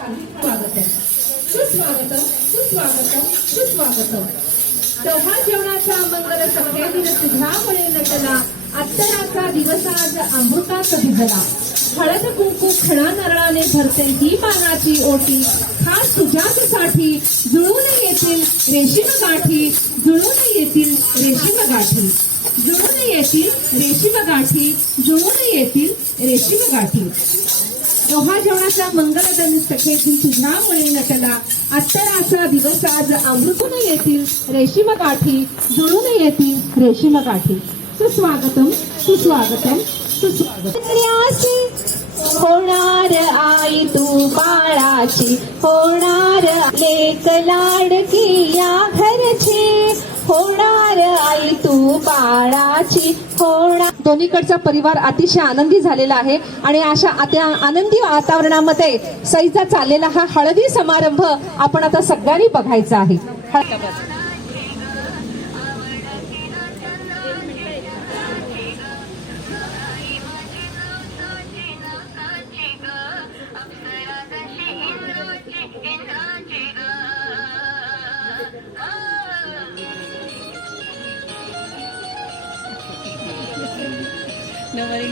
स्वागतम सुस्वागतम सुस्वागतम सुस्वागतम. तेव्हा जेवणाचा मंगल सखे दिन तुझ्यामुळे नटला, अत्तराचा दिवस आज अमृतात भिजला. हळद कुंकू खणा नारळाने भरते ही मानाची ओटी, खास तुझ्याच साठी जुळून येतील रेशीम गाठी, जुळून येतील रेशीम गाठी, जुळून येतील रेशीम गाठी, जुळून येतील रेशीम गाठी. तेव्हा जेवणाचा मंगलदन सखे दिन तुझ्यामुळे नटला, अत्तराचा दिवस आज अमृतून येतील रेशीम गाठी, जुळून येतील रेशीम गाठी. सुस्वागतम सुस्वागतम सुस्वागतम. होणार आई तू बाळाची, होणार लेक लाडकी या घरची, होणार आई तू बाळाची होणार. दोन्हीकडचा परिवार अतिशय आनंदी झालेला आहे आणि अशा आनंदी वातावरणामध्ये सईचा चाललेला हा हळदी समारंभ आपण आता सगळ्यांनी बघायचा आहे. नवरी